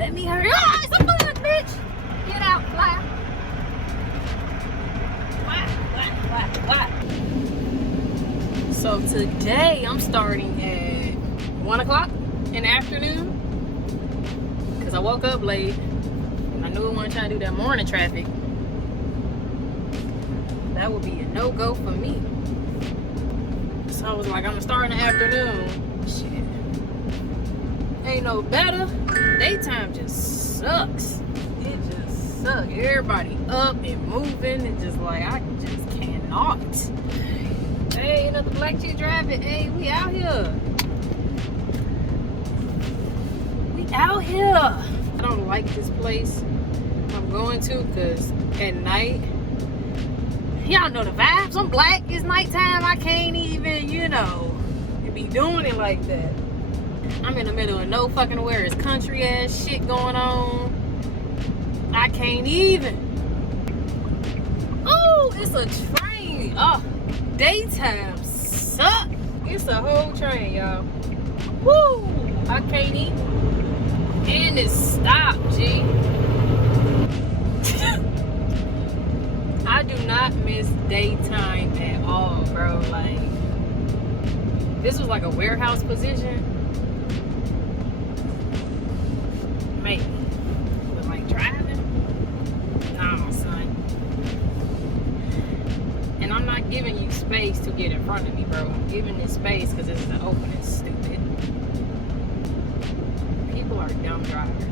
Let me hurry. Oh, it's a bullet, bitch. Get out, fly. What? So today I'm starting at 1 o'clock in the afternoon because I woke up late and I knew I wanted to try to do that morning traffic. That would be a no-go for me. So I was like, I'm gonna start in the afternoon. Shit. Ain't no better. Daytime just sucks. It just sucks. Everybody up and moving and just like, I just cannot. Hey, another black chick driving. Hey, we out here. We out here. I don't like this place I'm going to because at night, y'all know the vibes. I'm black. It's nighttime. I can't even, be doing it like that. I'm in the middle of no fucking where. It's country ass shit going on. I can't even. Oh, it's a train. Oh, daytime sucks. It's a whole train, y'all. Woo! I can't even. And it stopped, G. I do not miss daytime at all, bro. Like, this was like a warehouse position. Maybe. But like driving? Nah, son. And I'm not giving you space to get in front of me, bro. I'm giving this space because it's the opening. Stupid. People are dumb drivers.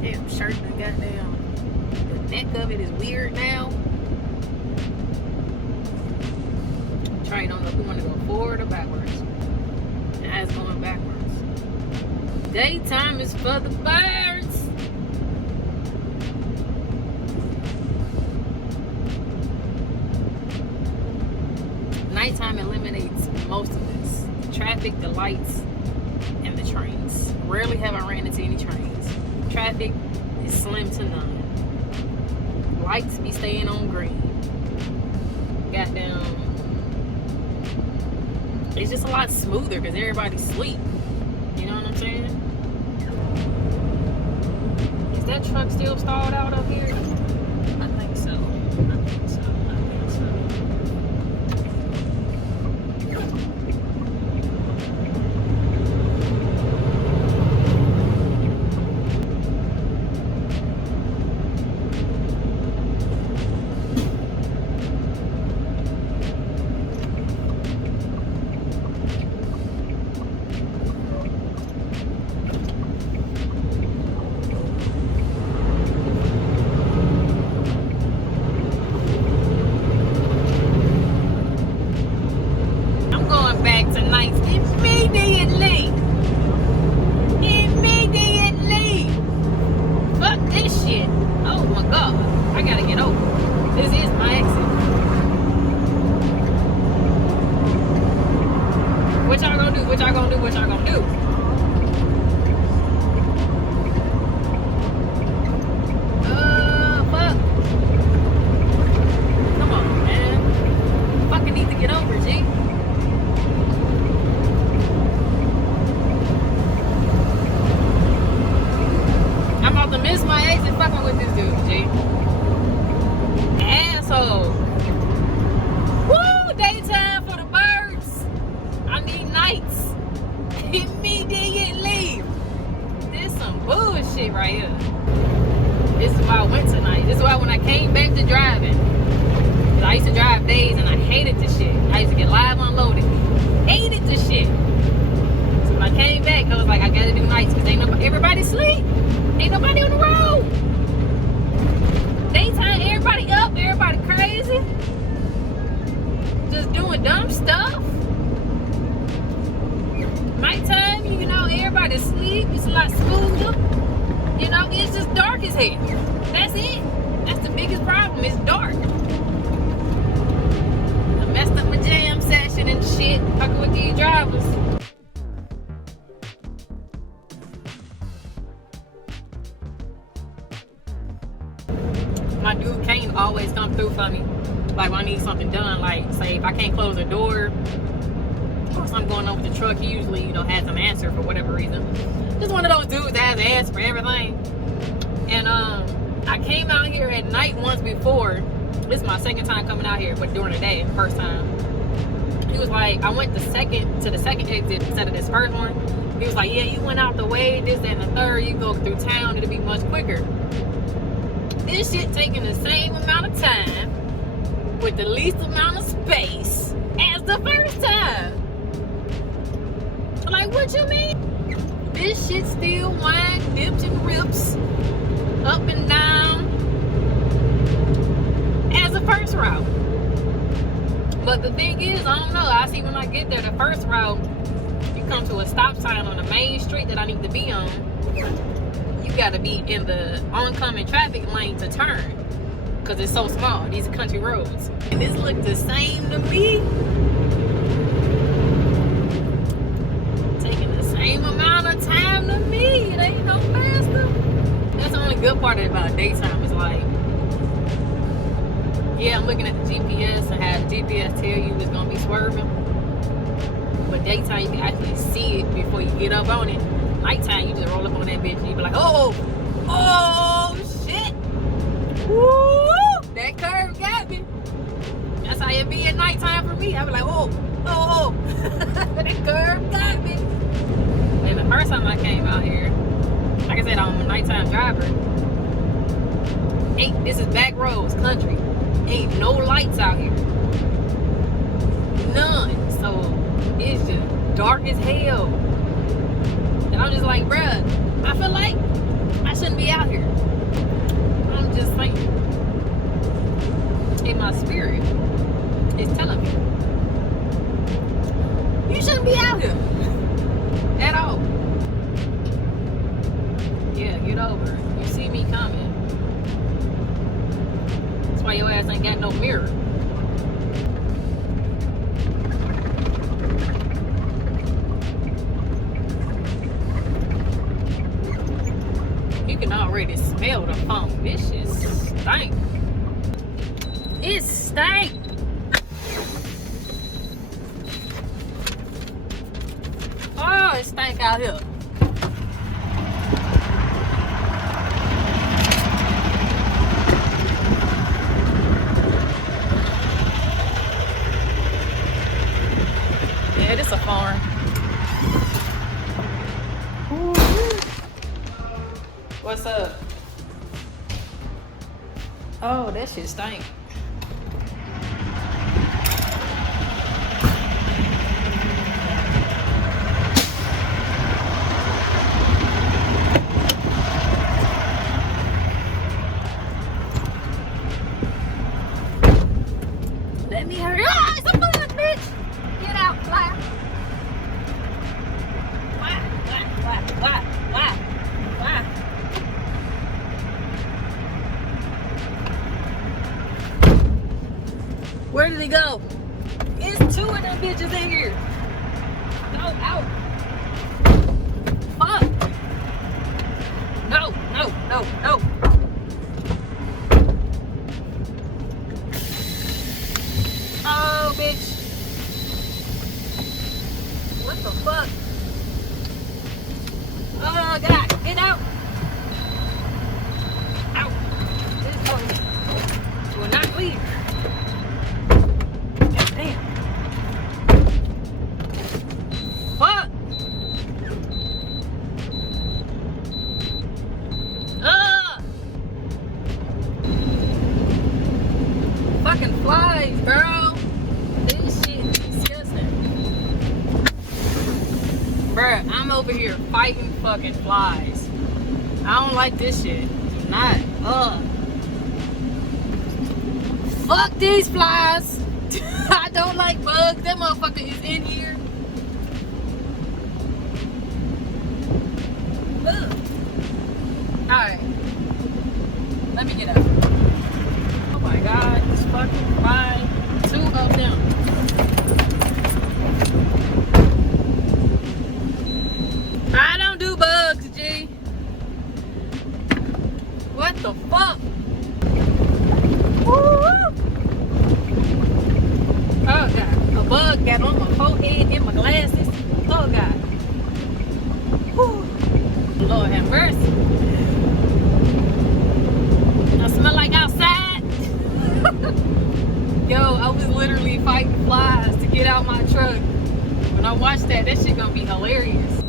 Damn shirt and goddamn. The neck of it is weird now. Train don't know if we want to go forward or backwards. Now it's going backwards. Daytime is for the birds. Nighttime eliminates most of this. The traffic, the lights, and the trains. Rarely have I ran into any trains. Traffic is slim to none. Lights be staying on green. Goddamn. It's just a lot smoother because everybody's asleep. You know what I'm saying? Is that truck still stalled out up here? I think so. What y'all gonna do? Fuck. Come on, man. Fucking need to get over, G. I'm about to miss my exit fucking with this dude, G. Asshole. Woo! Daytime for the birds. I need nights. Immediately. This some bullshit right here. This is why I went tonight. This is why when I came back to driving, because I used to drive days and I hated this shit. I used to get live unloaded. Hated this shit. So when I came back, I was like, I gotta do nights because ain't nobody, everybody asleep. Ain't nobody on the road. Daytime, everybody up, everybody crazy. Just doing dumb stuff. Nighttime, everybody asleep. It's a lot smoother. It's just dark as hell. That's it. That's the biggest problem. It's dark. I messed up my jam session and shit. Fucking with these drivers. My dude can't always come through for me. Like when I need something done, like say if I can't close the door, or something going on with the truck, he usually, has an answer for whatever reason. Just one of those dudes that has an answer for everything. I came out here at night once before. This is my second time coming out here, but during the day, first time. He was like, I went to the second exit instead of this first one. He was like, yeah, you went out the way, this, and the third, you go through town, it'll be much quicker. This shit taking the same amount of time with the least amount of space as the first time. Like, what you mean? This shit still winds, dips, and rips up and down as the first route. But the thing is, I don't know. I see when I get there, the first route, you come to a stop sign on the main street that I need to be on. You gotta be in the oncoming traffic lane to turn, because it's so small. These are country roads. And this look the same to me. Taking the same amount of time to me. It ain't no faster. That's the only good part about daytime is like, yeah, I'm looking at the GPS and have the GPS tell you it's gonna be swerving. But daytime, you can actually see it before you get up on it. Nighttime, you just roll up on that bitch and you be like, oh shit. Woo! That curve got me. That's how it be at nighttime for me. I be like, oh. That curve got me. And the first time I came out here, like I said, I'm a nighttime driver. This is back roads, country. Ain't no lights out here. None. So it's just dark as hell. And I'm just like, bruh, I feel like I shouldn't be out here. I'm just saying. In my spirit, it's telling me, you shouldn't be out here. At all. Yeah, get over it. You see me coming. That's why your ass ain't got no mirror. You can already smell the funk. This shit stink. It stink. Oh, it stank out here. Yeah, this a farm. Ooh. What's up? Oh, that shit stank. Let me hurry. Ah, it's a bug, bitch! Get out, fly. Why? Where did he go? It's two of them bitches in here. No, out. Fuck. No. Oh, bitch. What the fuck? Oh, God. Get out. Out. This one will not leave. God damn. Fuck. Fucking flies, bro. This shit disgusting. Bruh, I'm over here fighting fucking flies. I don't like this shit. Do not. Fuck these flies. I don't like bugs. That motherfucker is in here. Alright. Let me get up. Oh my god, this fucking fly. Two of them. I don't do bugs, G. What the fuck? Woo! Oh god. A bug got on my forehead and my glasses. Oh god. Woo. Lord have mercy. said that shit gonna be hilarious.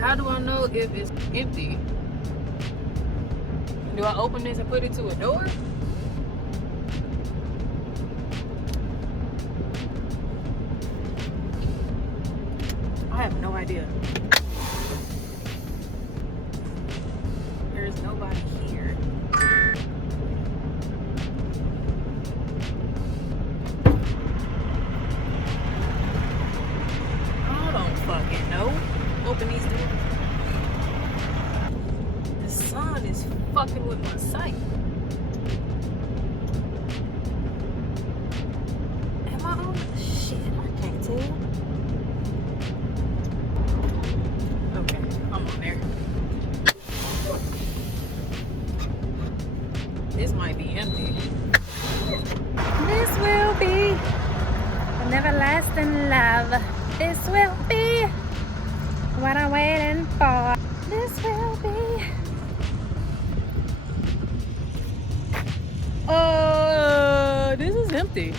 How do I know if it's empty? Do I open this and put it to a door? I have no idea. There's nobody here. I don't fucking know. Open these doors. The sun is fucking with my sight. Am I on? Shit, I can't tell. Okay, I'm on there. This might be empty. This will be an everlasting love. This will be what I'm waiting for. This will be. This is empty.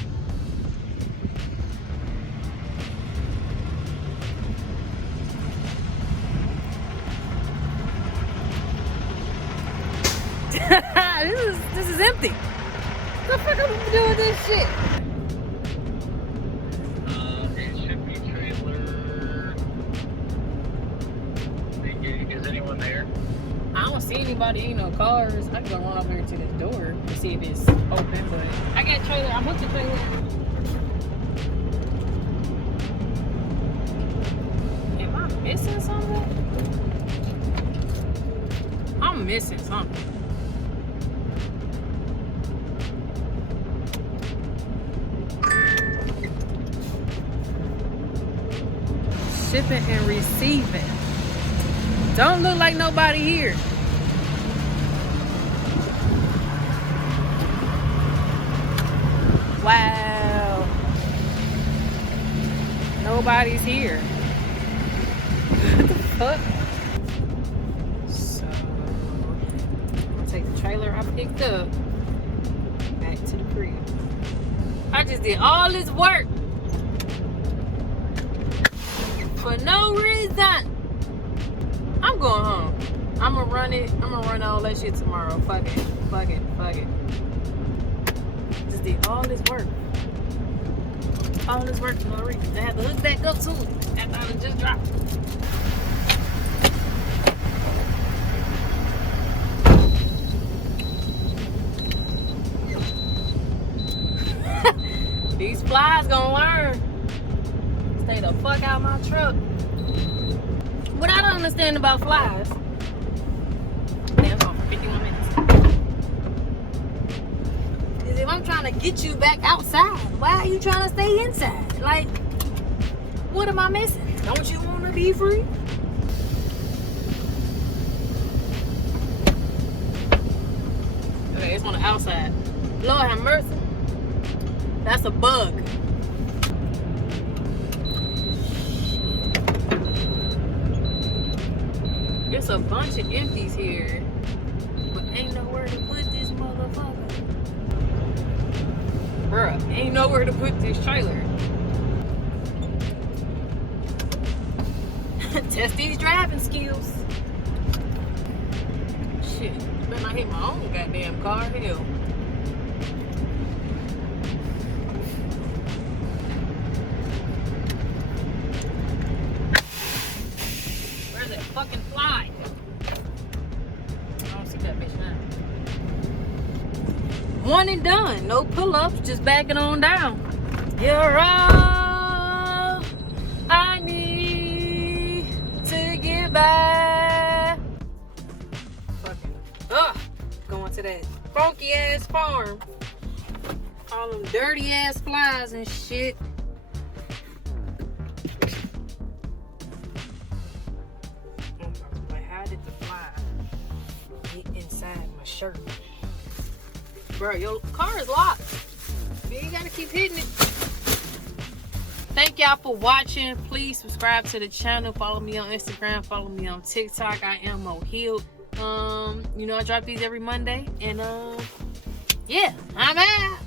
this is empty. What the fuck am I doing with this shit? It should be trailer. Is anyone there? I don't see anybody, ain't no cars. I can go run over here to this door to see if it's open, but I got a trailer. I booked the trailer. Am I missing something? I'm missing something. Shipping and receiving. Don't look like nobody here. Wow. Nobody's here. What the fuck? So, I'm gonna take the trailer I picked up back to the crib. I just did all this work for no reason. I'm going home. I'm gonna run it. I'm gonna run all that shit tomorrow. Fuck it. Fuck it. Fuck it. Just did all this work. All this work for no reason. I had to hook back up to it after I just dropped it. These flies gonna learn. Stay the fuck out my truck. What I don't understand about flies. Damn, it's on for 51 minutes. Is if I'm trying to get you back outside, why are you trying to stay inside? Like, what am I missing? Don't you want to be free? Okay, it's on the outside. Lord have mercy. That's a bug. There's a bunch of empties here, but ain't nowhere to put this motherfucker. Bruh, ain't nowhere to put this trailer. Test these driving skills. Shit, better not hit my own goddamn car. Hell. Where's that fucking fly? I don't see that bitch now. One and done. No pull-ups, just backing on down. You're all I need to get by. Fucking going to that funky ass farm. All them dirty ass flies and shit. But how did the fly get inside my shirt? Bro, your car is locked. You ain't gotta keep hitting it. Thank y'all for watching. Please subscribe to the channel. Follow me on Instagram. Follow me on TikTok. I am Mo Healed. You know, I drop these every Monday. And yeah, I'm out.